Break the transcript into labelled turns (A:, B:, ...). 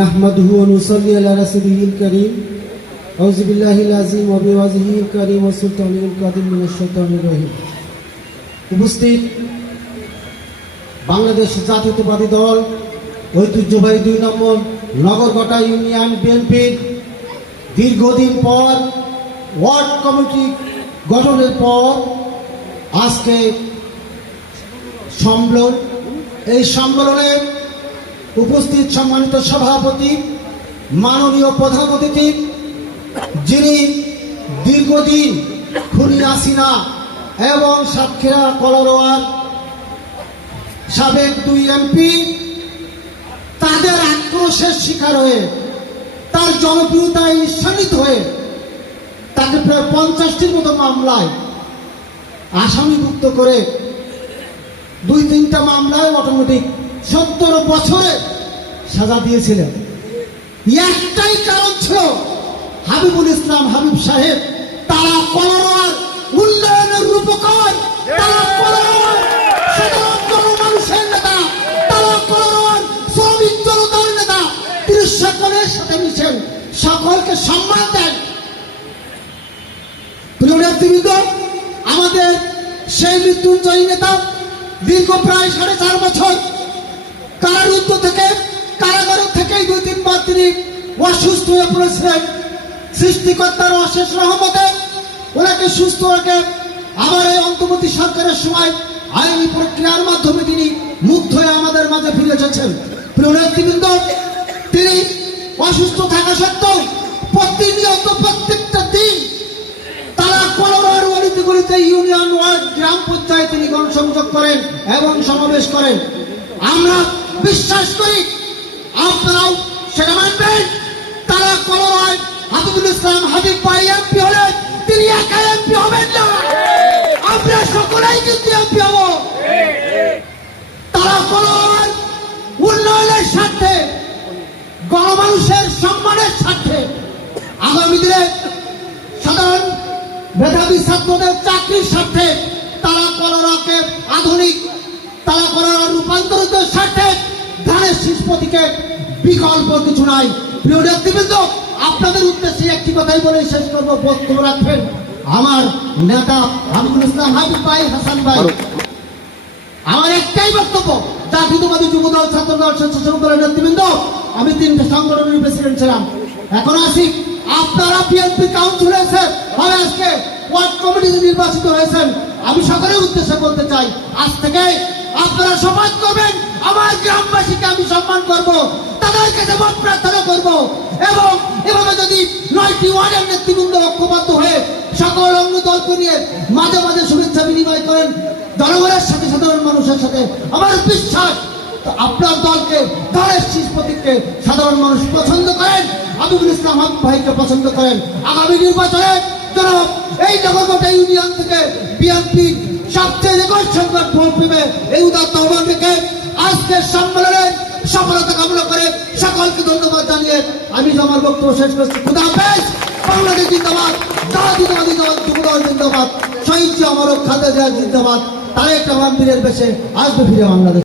A: নাহমাদুহু অনুসল্লি আল্লাহ রাসুলিহিল করিম হউজবিল্লাহিল আজিম অবিওয়াজিহিল করিম ও সুলতানিল কাদিম মিনাশাইতানির রহিম উপস্থিত বাংলাদেশ জাতীয়তাবাদী দল, ঐতিহ্যবাহী দুই নম্বর নগরকটা ইউনিয়ন বিএনপির দীর্ঘদিন পর, ওয়ার্ড কমিটি গঠনের পর আজকে সম্মেলন, এই সম্মেলনে উপস্থিত সম্মানিত সভাপতি, মাননীয় প্রধান অতিথি, যিনি দীর্ঘদিন খুনি আসিনা এবং সাতক্ষীরা কলরোয়ার সাবেক দুই এমপি, তাদের আক্রোশের শিকার হয়ে, তার জনপ্রিয়তায় ঈর্ষান্বিত হয়ে, তাকে প্রায় পঞ্চাশটির মতো মামলায় আসামিভুক্ত করে দুই তিনটা মামলায় অটোমেটিক সত্তর বছরে সাজা দিয়েছিলেন। একটাই কারণ ছিল হাবিবুল ইসলাম হাবিব সাহেব, তারা কলরোয়ার উন্নয়নের রূপকার। তারা নেতা। তারা কলরোয়ার শ্রমিক জনতার নেতা। তিনি সকলের সাথে মিশেন। সকলকে সম্মান দেন। প্রিয় নেতৃবৃন্দ, আমাদের সেই মৃত্যুঞ্জয়ী নেতা দীর্ঘ প্রায় সাড়ে চার বছর কারারুদ্ধ থেকে, কারাগার থেকেই দুই তিনবার তিনি অসুস্থ হয়ে পড়েছিলেন। সৃষ্টিকর্তার অশেষ রহমতে ওনাকে সুস্থ রেখে। আবার এই অন্তর্বর্তী সরকারের সময় আইনি প্রক্রিয়ার মাধ্যমে তিনি মুগ্ধ হয়ে আমাদের মাঝে ফিরে এসেছেন। প্রিয় নেতৃবৃন্দ, তিনি অসুস্থ থাকা সত্ত্বেও প্রতিনিয়ত প্রত্যেকটা দিন তারা কলরার অলিতে গলিতে ইউনিয়ন ওয়ার্ড গ্রাম পঞ্চায়েত তিনি গণসংযোগ করেন এবং সমাবেশ করেন। আমরা বিশ্বাস করি আপনারাও সেটা মানবেন। তারা কলরায় হাবিবুল ইসলাম হাবিব ভাই এমপি হলে তিনি একা এমপি হবেন না। আমরা সকলেই কিন্তু এমপি হব। তারা কলরায় উন্নয়নের স্বার্থে, গণমানুষের সম্মানের স্বার্থে আগামী দিনে সাধারণ মেধাবী ছাত্রদের চাকরির স্বার্থে তারা কলরাকে আধুনিক, তারা কলরা রূপান্তরিত স্বার্থে ধানের বিকল্প কিছু নাই। প্রিয় নেতৃবৃন্দ, আপনাদের উদ্দেশ্যে একটি কথাই বলে শেষ করব। বক্তব্য রাখবেন, আমার নেতা ইসলাম হাবিব ভাই, হাসান ভাই। আমার একটাই বক্তব্য, জাতীয়তাবাদী যুব দল ছাত্র দল স্বেচ্ছাসেবক নেতৃবৃন্দ, আমি তিনটে সংগঠনের প্রেসিডেন্ট ছিলাম। এখন আসি, আপনারা বিএনপি কাউন্সিল হয়েছে হবে আজকে ওয়ার্ড কমিটিতে নির্বাচিত হয়েছেন। আমি সকলের উদ্দেশ্যে বলতে চাই, আজ থেকে আপনারা শপথ করবেন, আমার গ্রামবাসীকে আমি সম্মান করব তাদের কাছে ভোট প্রার্থনা করব, এবং এভাবে যদি নয়টি ওয়ার্ডের নেতৃবৃন্দ ঐক্যবদ্ধ হয়ে সকল অঙ্গ দলকে নিয়ে মাঝে মাঝে শুভেচ্ছা বিনিময় করেন, জনগণের সাথে সাধারণ মানুষের সাথে, আমার বিশ্বাস আপনার দলকে, দলের প্রতীককে সাধারণ মানুষ পছন্দ করেন আবিবুল ইসলাম হাবিব ভাইকে পছন্দ করেন। আগামী নির্বাচনে এই নগরকোটা ইউনিয়ন থেকে বিএনপি সবচেয়ে রেকর্ড ভোট পেবে এই উদাত্ত আজকের সফলতা কামনা করে সকলকে ধন্যবাদ জানিয়ে আমি আমার বক্তব্য শেষ করছি। খুদাফেজ বাংলাদেশ জিন্দাবাদ দাদি দাদি যুবদল জিন্দাবাদ, শহীদ জি আমার খাদ্য জিন্দাবাদ, তারেক রহমান বীরের বেশে আসবে ফিরে বাংলাদেশ।